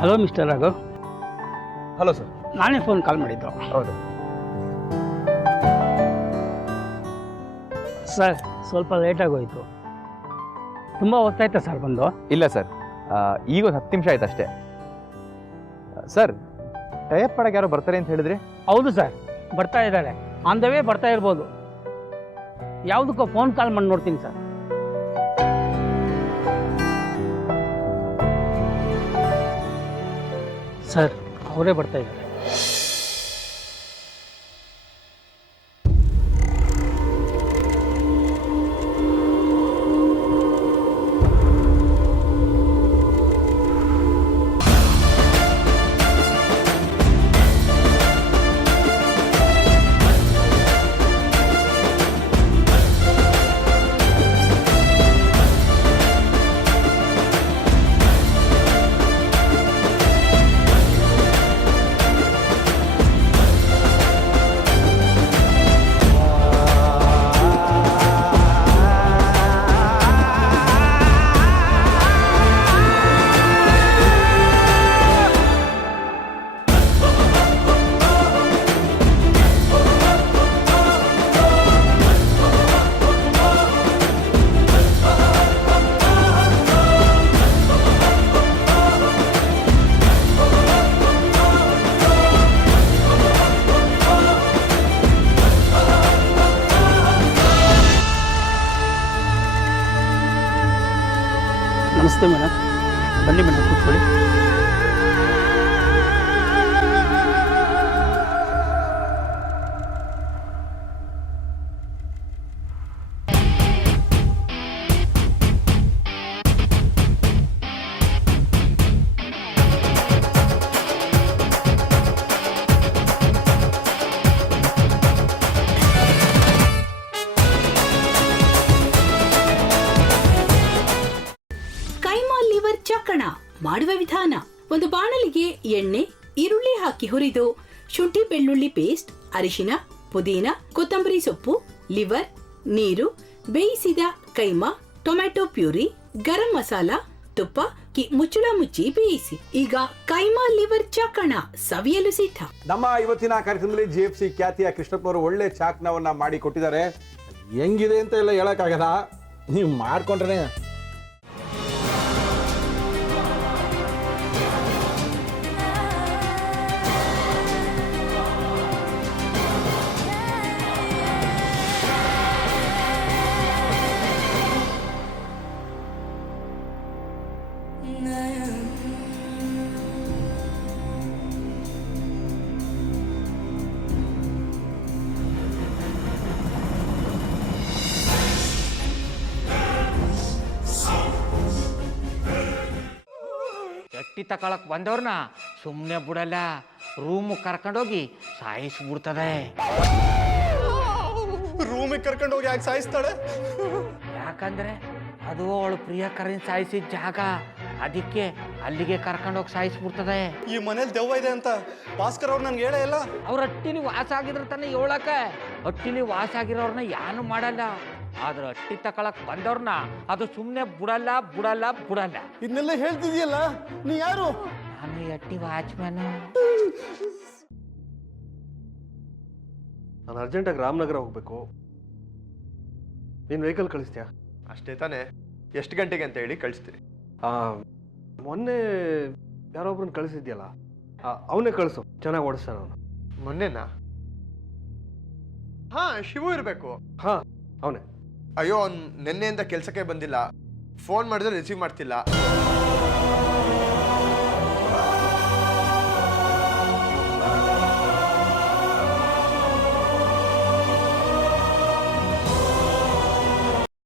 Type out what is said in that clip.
Hello mister Raghav. Hello sir. ನಾನೇ phone call ಮಾಡಿದ್ದು. ಹೌದು ಸರ್, ಸ್ವಲ್ಪ ಲೇಟಾಗೋಯಿತು. ತುಂಬ ಹೊತ್ತಾಯ್ತಾ ಸರ್ ಬಂದು? ಇಲ್ಲ ಸರ್, ಈಗ ಒಂದು 10 ನಿಮಿಷ ಆಯ್ತು ಅಷ್ಟೇ. ಸರ್, ಟೈಪ್ ಮಾಡಕ್ಕೆ ಯಾರೋ ಬರ್ತಾರೆ ಅಂತ ಹೇಳಿದ್ರಿ? ಹೌದು ಸರ್, ಬರ್ತಾ ಇದ್ದಾರೆ. ಆನ್ ದ ವೇ ಬರ್ತಾ ಇರ್ಬೋದು. ಯಾವುದಕ್ಕೋ ಫೋನ್ ಕಾಲ್ ಮಾಡಿ ನೋಡ್ತೀನಿ ಸರ್. ಸರ್, ಅವರೇ ಬರ್ತಾ ಇದ್ದಾರೆ. ನಮಸ್ತೆ ಮೇಡಮ್. ಬನ್ನಿ ಮೇಡಮ್, ಕೂತ್ಕೊಳ್ಳಿ. ಚಕ್ಕಣ ಮಾಡುವ ವಿಧಾನ: ಒಂದು ಬಾಣಲಿಗೆ ಎಣ್ಣೆ, ಈರುಳ್ಳಿ ಹಾಕಿ ಹುರಿದು ಶುಂಠಿ ಬೆಳ್ಳುಳ್ಳಿ ಪೇಸ್ಟ್, ಅರಿಶಿನ, ಪುದೀನ, ಕೊತ್ತಂಬರಿ ಸೊಪ್ಪು, ಲಿವರ್, ನೀರು, ಬೇಯಿಸಿದ ಕೈಮಾ, ಟೊಮ್ಯಾಟೊ ಪ್ಯೂರಿ, ಗರಂ ಮಸಾಲ, ತುಪ್ಪ ಮುಚ್ಚಳ ಮುಚ್ಚಿ ಬೇಯಿಸಿ. ಈಗ ಕೈಮಾ ಲಿವರ್ ಚಾಕಣ ಸವಿಯಲು ಸಿದ್ಧ. ನಮ್ಮ ಇವತ್ತಿನ ಕಾರ್ಯಕ್ರಮದಲ್ಲಿ GFC ಖ್ಯಾತಿಯ ಕೃಷ್ಣಪ್ಪನವರು ಒಳ್ಳೆ ಚಾಕ್ನವನ್ನ ಮಾಡಿ ಕೊಟ್ಟಿದ್ದಾರೆ. ಹೆಂಗಿದೆ ಅಂತ ಎಲ್ಲ ಹೇಳಕ್ಕಾಗಲ್ಲ, ನೀವು ಮಾಡ್ಕೊಂಡ್ರೆ. ಎಟ್ಟಿ ತಕೊಳಕ್ ಬಂದವ್ರನ್ನ ಸುಮ್ಮನೆ ಬಿಡಲ್ಲ, ರೂಮ್ ಕರ್ಕೊಂಡೋಗಿ ಸಾಯಿಸ್ಬಿಡ್ತದೆ. ರೂಮಿಗೆ ಕರ್ಕೊಂಡೋಗಿ ಯಾಕೆ ಸಾಯಿಸ್ತಾಳೆ? ಯಾಕಂದ್ರೆ ಅದು ಅವಳು ಪ್ರಿಯಕರನ್ ಸಾಯಿಸಿದ ಜಾಗ, ಅದಕ್ಕೆ ಅಲ್ಲಿಗೆ ಕರ್ಕೊಂಡೋಗಿ ಸಾಯಿಸ್ಬಿಡ್ತದೆ. ಈ ಮನೇಲಿ ದೆವ್ವ ಇದೆ ಅಂತ ಭಾಸ್ಕರ್ ಅವ್ರು ನನ್ಗೆ ಹೇಳೇ ಇಲ್ಲ. ಅವ್ರ ಹಟ್ಟಿಲಿ ವಾಸ ಆಗಿದ್ರ ತಾನೆ ಹೇಳಕ. ಹಟ್ಟಿಲಿ ವಾಸ ಆಗಿರೋರ್ನ ಯಾನು ಮಾಡಲ್ಲ, ಆದ್ರೆ ಹಟ್ಟಿ ತಕೊಳಕ್ ಬಂದವ್ರನ್ನ ಅದು ಸುಮ್ಮನೆ ಬಿಡಲ್ಲ ಬಿಡಲ್ಲ ಬಿಡಲ್ಲ. ಇದನ್ನೆಲ್ಲ ಹೇಳ್ತಿದ್ಯಲ್ಲ, ನೀ ಯಾರು? ನಾನು ಹಟ್ಟಿ ವಾಚ್ಮ್ಯಾನ್. ನಾನು ಅರ್ಜೆಂಟಾಗಿ ರಾಮನಗರ ಹೋಗ್ಬೇಕು. ನೀನು ವೆಹಿಕಲ್ ಕಳಿಸ್ತೀಯಾ? ಅಷ್ಟೇ ತಾನೇ. ಎಷ್ಟು ಗಂಟೆಗೆ ಅಂತ ಹೇಳಿ ಕಳಿಸ್ತೀನಿ. ಮೊನ್ನೆ ಯಾರೊಬ್ರನ್ನ ಕಳಿಸಿದ್ಯಲ್ಲ, ಅವನೇ ಕಳಿಸು, ಚೆನ್ನಾಗಿ ಓಡಿಸ್ತಾನ ಅವನು. ಮೊನ್ನೆನಾ? ಹಾ, ಶಿವು ಇರಬೇಕು. ಹಾ, ಅವನೇ. ಅಯ್ಯೋ, ಅವ್ನು ನಿನ್ನೆಯಿಂದ ಕೆಲಸಕ್ಕೆ ಬಂದಿಲ್ಲ. ಫೋನ್ ಮಾಡಿದ್ರೆ ರಿಸೀವ್ ಮಾಡ್ತಿಲ್ಲ.